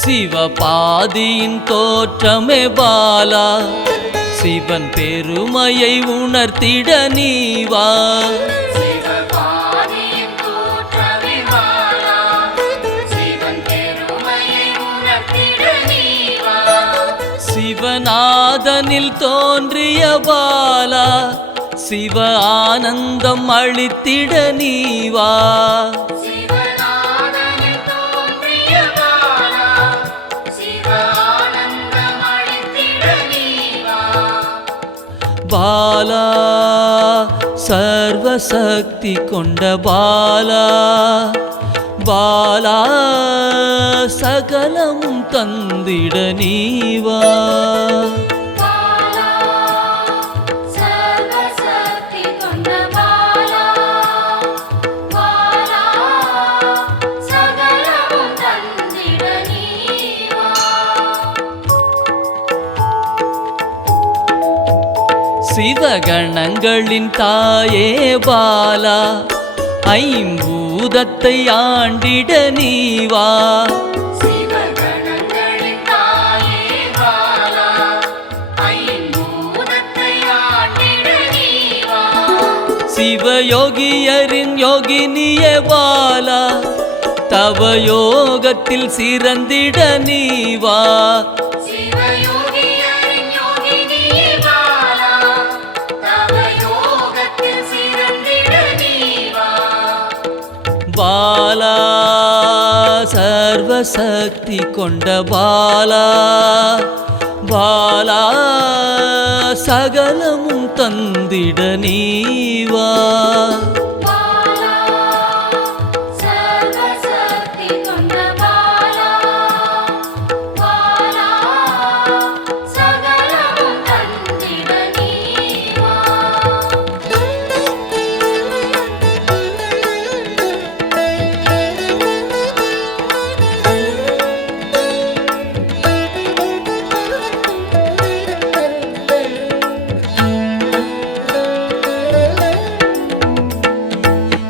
சிவபாதியின் தோற்றமே பாலா, சிவன் பெருமையை உணர்த்திட நீவா. சிவநாதனில் தோன்றிய பாலா, சிவ ஆனந்தம் அளித்திட நீவா. பாலா சர்வசக்தி கொண்ட பாலா, பாலா சகலமும் தந்திட நீவா. சிவகணங்களின் தாயே பாலா, ஐம்பூதத்தை ஆண்டிட நீவா. சிவயோகியரின் யோகினியே பாலா, தவ யோகத்தில் சிறந்திட நீவா. பாலா சர்வசக்தி கொண்ட பாலா, பாலா சகலமும் தந்திட நீவா.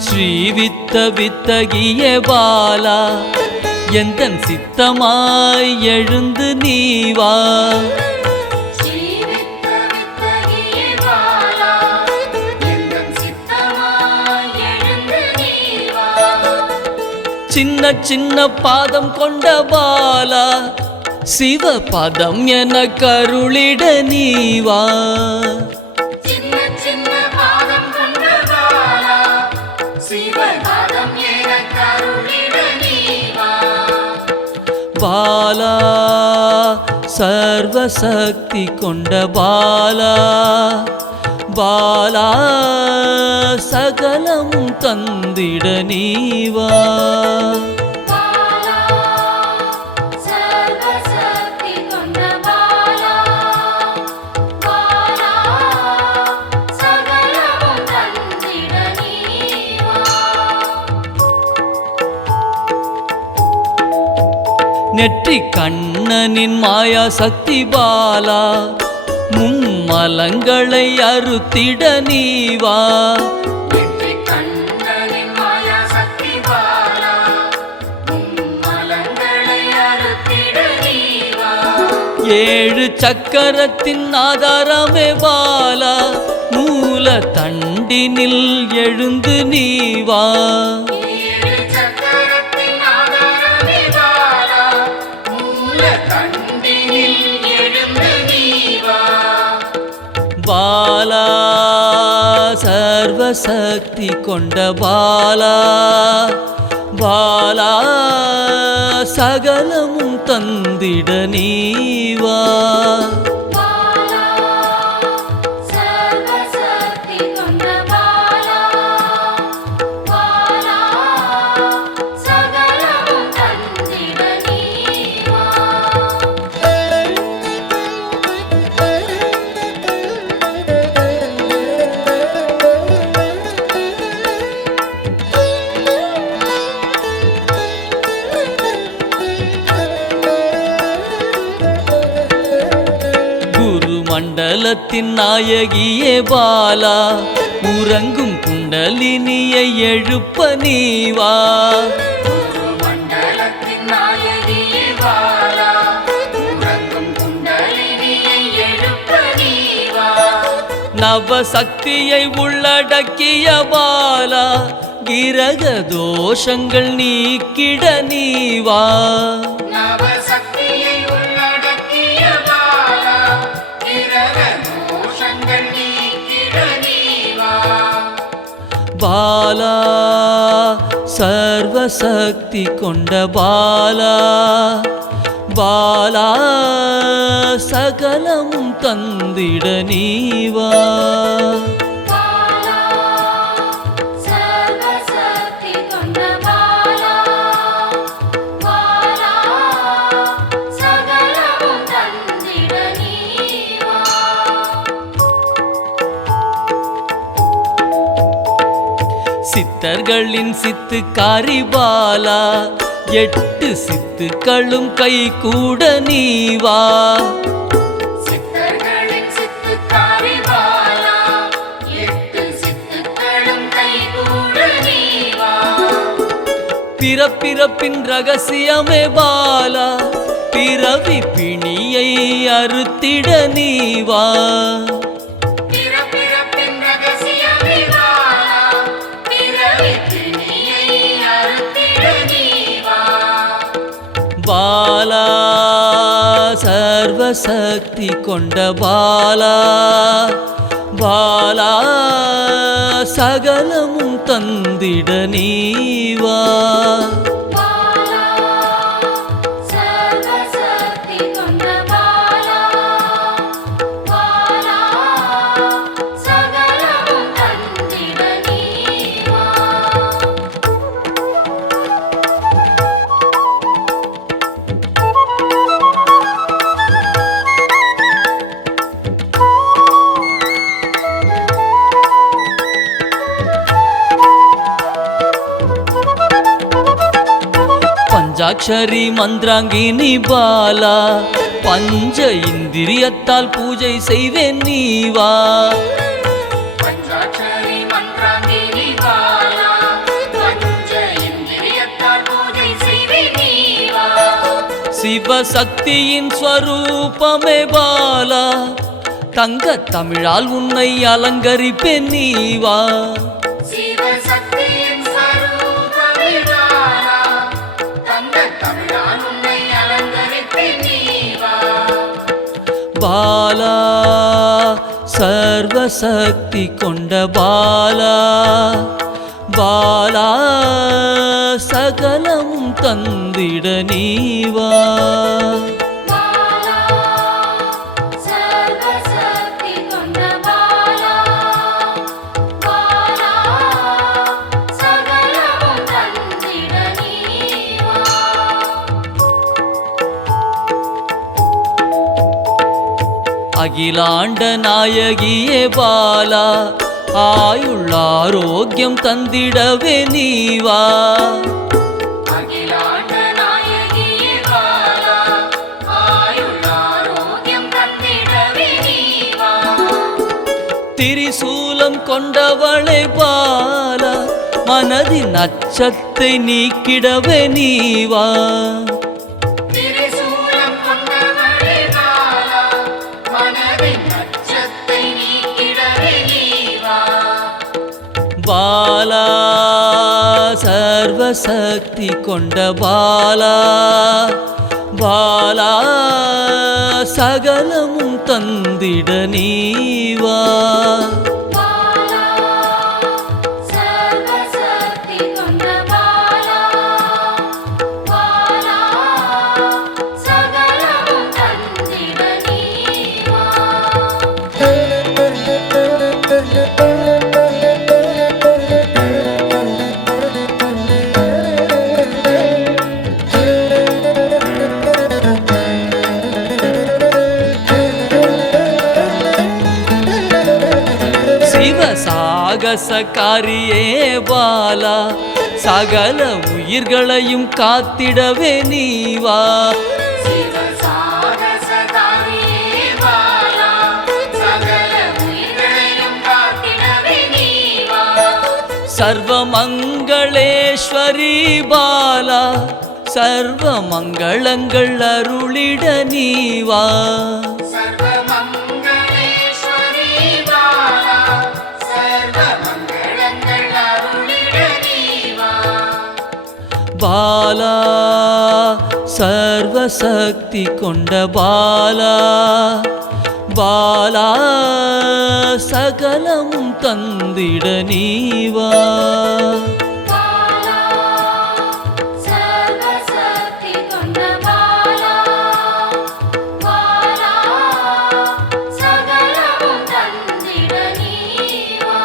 ஸ்ரீவித்த வித்தகிய பாலா, எந்தன் சித்தமாய் எழுந்து நீவா. சின்ன சின்ன பாதம் கொண்ட பாலா, சிவ பதம் என கருளிட நீவா. பாலா சர்வசக்தி கொண்ட பாலா, பாலா சகலமும் தந்திட நீவா. நெற்றி கண்ணனின் மாயா சக்தி பாலா, மும்மலங்களை அறுத்திட நீவா. ஏழு சக்கரத்தின் ஆதாரமே பாலா, மூல தண்டினில் எழுந்து நீவா. பாலா சர்வசக்தி கொண்ட பாலா, பாலா சகலமும் தந்திட நீவா. மண்டலத்தின் நாயகியே பாலா உறங்கும் குண்டலினியை எழுப்ப நீவா நவசக்தியை உள்ளடக்கிய பாலா கிரக தோஷங்கள் நீக்கிட நீவா பாலா சர்வசக்தி கொண்ட பாலா பாலா சகலமும் தந்திட நீவா சித்தர்களின் சித்துக்காரி பாலா 8 சித்துக்களும் கை கூட நீவா பிறப்பிறப்பின் ரகசியமே பாலா பிறவி பிணியை அறுத்திட நீவா பாலா சர்வசக்தி கொண்ட பாலா பாலா சகலமும் தந்திட நீவா பஞ்சாட்சரி மந்திராங்கினி பாலா பஞ்ச இந்திரியத்தால் பூஜை செய்வேன் நீவா சிவசக்தியின் ஸ்வரூபமே பாலா தங்க தமிழால் உன்னை அலங்கரிப்பேன் நீவா பாலா சர்வசக்தி கொண்ட பாலா பாலா சகலமும் தந்திட நீவா அகிலாண்ட நாயகியே பாலா ஆயுள் ஆரோக்கியம் தந்திடவே நீவா திரிசூலம் கொண்டவளே பாலா மனதின் அச்சத்தை நீக்கிடவே நீவா பாலா சர்வசக்தி கொண்ட பாலா பாலா சகலமும் தந்திட நீவா சாகசக்காரியே பாலா சகல உயிர்களையும் காத்திடவே நீவா சர்வமங்களேஸ்வரி பாலா சர்வ மங்களங்கள் அருளிட நீவா சர்வமங்களேஸ்வரி பாலா சர்வமங்களங்கள் அருளிட நீவா பாலா சர்வசக்தி கொண்ட பாலா பாலா சகலமும் தந்திட நீவா பாலா சர்வசக்தி கொண்ட பாலா பாலா சகலமும் தந்திட நீவா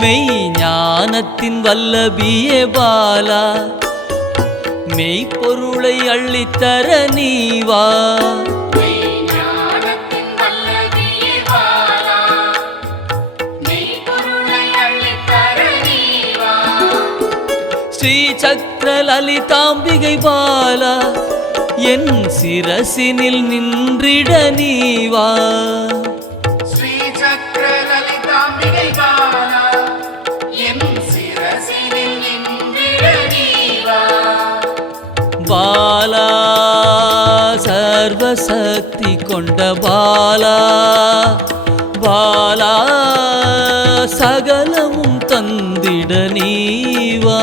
மெய் ஞானத்தின் வல்லபியே பாலா மெய்ப்பொருளை அள்ளித்தர நீவா ஞானத்தின் வல்லபியே பாலா மெய்ப்பொருளை அள்ளித்தர நீவா ஸ்ரீ சக்கர லலிதாம்பிகை பாலா என் சிரசினில் நின்றிட நீவா ஸ்ரீ சக்கர லலிதாம்பிகை பாலா என் சிரசினில் நின்றிட நீவா பாலா சர்வசக்தி கொண்ட பாலா பாலா சகலமும் தந்திட நீவா